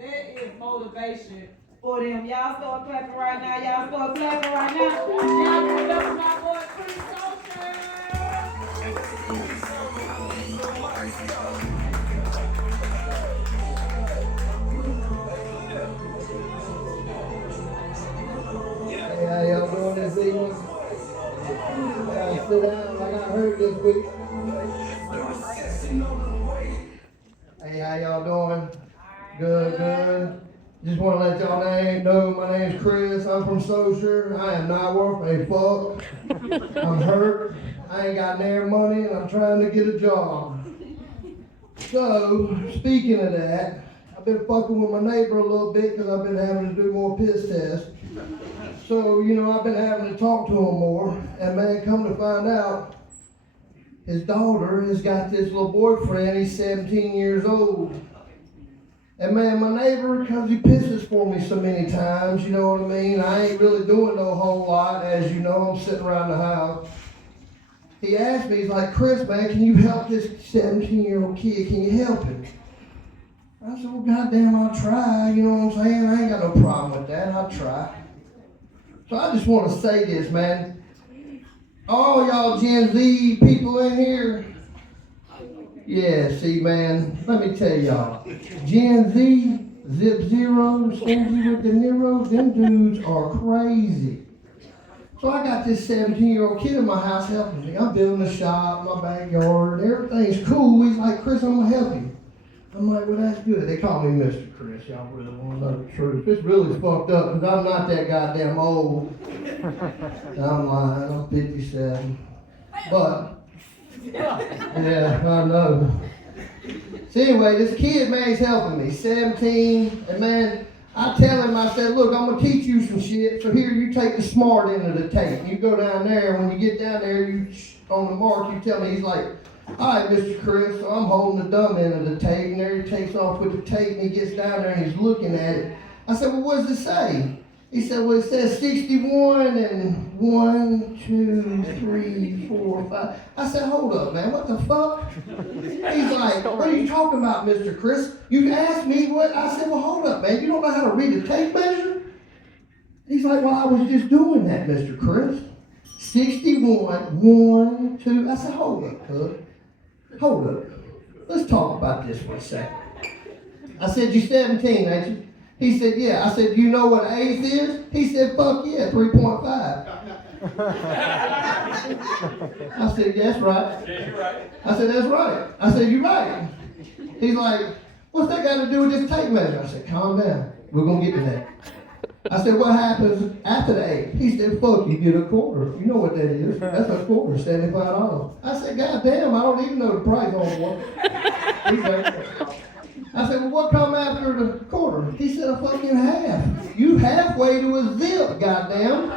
That is motivation for them. Y'all start clapping right now. Y'all start clapping right now. Y'all give it up for my boy Chris Social. Hey, how y'all doing this evening? Sit down like I heard this week. Hey, how y'all doing? Good, good. Just want to let y'all know my name's Chris. I'm from Saussure. I am not worth a fuck. I'm hurt. I ain't got near money and I'm trying to get a job. So, speaking of that, I've been fucking with my neighbor a little bit because I've been having to do more piss tests. So, I've been having to talk to him more. And man, come to find out, his daughter has got this little boyfriend. He's 17 years old. And man, my neighbor, because he pisses for me so many times, you know what I mean? I ain't really doing no whole lot. As you know, I'm sitting around the house. He asked me, he's like, Chris, man, can you help this 17-year-old kid? Can you help him? I said, well, goddamn, I'll try. You know what I'm saying? I ain't got no problem with that. I'll try. So I just want to say this, man. All y'all Gen Z people in here, yeah, see, man, let me tell y'all. Gen Z, Zip Zero, Stingy with the Neros, them dudes are crazy. So I got this 17-year-old kid in my house helping me. I'm building a shop, my backyard, everything's cool. He's like, Chris, I'm going to help you. I'm like, well, that's good. They call me Mr. Chris. Y'all really want to know the truth. It's really fucked up because I'm not that goddamn old. I'm lying. I'm 57. But, yeah, I know. So anyway, this kid, man, he's helping me. 17. And, man, I tell him, I said, look, I'm going to teach you some shit. So here, you take the smart end of the tape. You go down there. And when you get down there, you on the mark, you tell me. He's like, all right, Mr. Chris, so I'm holding the dumb end of the tape, and there he takes off with the tape, and he gets down there, and he's looking at it. I said, well, what does it say? He said, well, it says 61 and 1, 2, 3, 4, 5. I said, hold up, man, what the fuck? He's like, what are you talking about, Mr. Chris? You asked me what? I said, well, hold up, man, you don't know how to read a tape measure? He's like, well, I was just doing that, Mr. Chris. 61, 1, 2. I said, hold up, cuz. Hold up. Let's talk about this for a second. I said, you're 17, ain't you? He said, yeah. I said, do you know what an eighth is? He said, fuck yeah, 3.5. I said, that's right. Yeah, you're right. I said, that's right. I said, you're right. He's like, what's that got to do with this tape measure? I said, calm down. We're going to get to that. I said, what happens after the eighth? He said, fuck, you get a quarter. You know what that is. That's a quarter, $75. I said, God damn, I don't even know the price on one. I said, well, what come after the quarter? He said, a fucking half. You halfway to a zip, goddamn.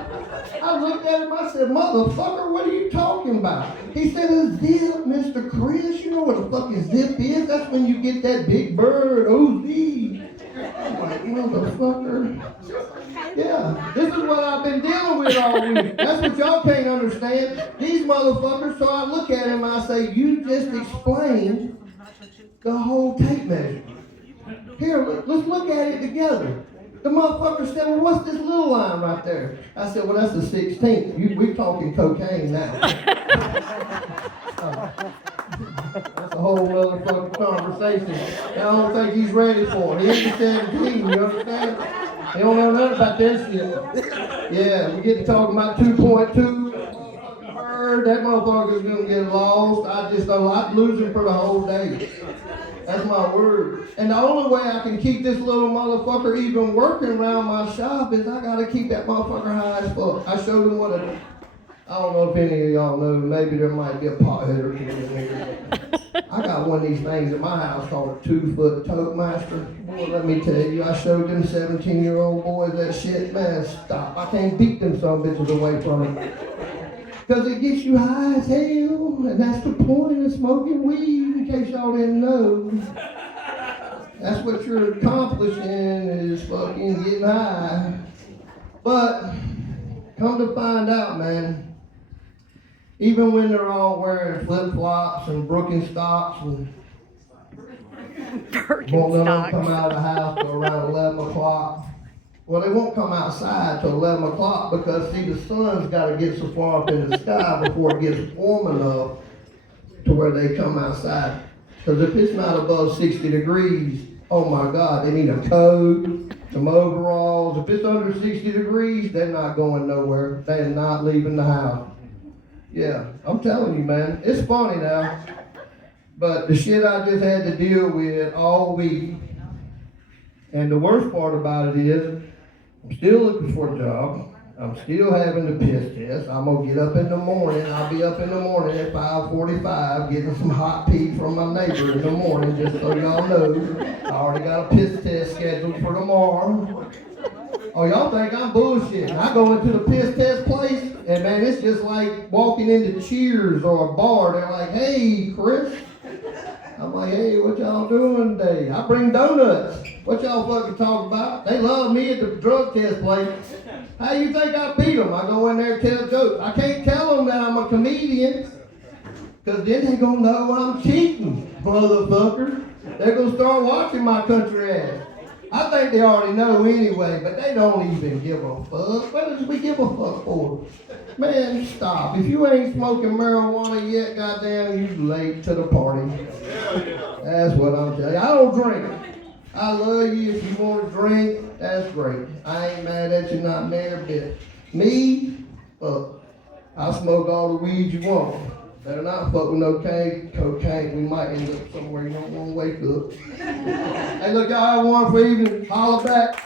I looked at him, I said, motherfucker, what are you talking about? He said, a zip, Mr. Chris. You know what a fucking zip is? That's when you get that big bird, OZ. I'm like, motherfucker. Yeah, this is what I've been dealing with all week. That's what y'all can't understand. These motherfuckers, so I look at him and I say, you just explained the whole tape measure. Here, let's look at it together. The motherfucker said, well, what's this little line right there? I said, well, that's the 16th. We're talking cocaine now. That's a whole other fucking conversation. I don't think he's ready for it. He ain't 17, you understand? He don't know nothing about that shit. Yeah, we get to talking about 2.2. That motherfucker's gonna get lost. I'm losing for the whole day. That's my word. And the only way I can keep this little motherfucker even working around my shop is I gotta keep that motherfucker high as fuck. I showed him what I don't know if any of y'all know, maybe there might be a pothead or two in here. I got one of these things in my house called a 2-foot Toastmaster. Boy, let me tell you, I showed them 17-year-old boys that shit. Man, stop. I can't beat them some bitches away from it. Because it gets you high as hell, and that's the point of smoking weed, in case y'all didn't know. That's what you're accomplishing is fucking getting high. But, come to find out, man, even when they're all wearing flip-flops and Birkenstocks and Won't none of them come out of the house till around 11 o'clock. Well, they won't come outside till 11 o'clock because, see, the sun's got to get so far up in the sky before it gets warm enough to where they come outside. Because if it's not above 60 degrees, oh my God, they need a coat, some overalls. If it's under 60 degrees, they're not going nowhere. They're not leaving the house. Yeah, I'm telling you, man, it's funny now. But the shit I just had to deal with all week, and the worst part about it is, I'm still looking for a job. I'm still having the piss test. I'm gonna get up in the morning. I'll be up in the morning at 5:45 getting some hot pee from my neighbor in the morning, just so y'all know. I already got a piss test scheduled for tomorrow. Oh, y'all think I'm bullshitting. I go into the piss test place, and man, it's just like walking into Cheers or a bar. They're like, hey, Chris. I'm like, hey, what y'all doing today? I bring donuts. What y'all fucking talking about? They love me at the drug test place. How you think I beat them? I go in there and tell jokes. I can't tell them that I'm a comedian, because then they're going to know I'm cheating, motherfucker. They're going to start watching my country ass. I think they already know anyway, but they don't even give a fuck. What does we give a fuck for? Man, stop. If you ain't smoking marijuana yet, goddamn, you late to the party. That's what I'm telling you. I don't drink. I love you. If you want to drink, that's great. I ain't mad at you, not mad a bit. Me, I'll smoke all the weed you want. Better not fuck with no cocaine. We might end up somewhere you don't want to wake up. Hey, look, y'all have one for evening. Holler back.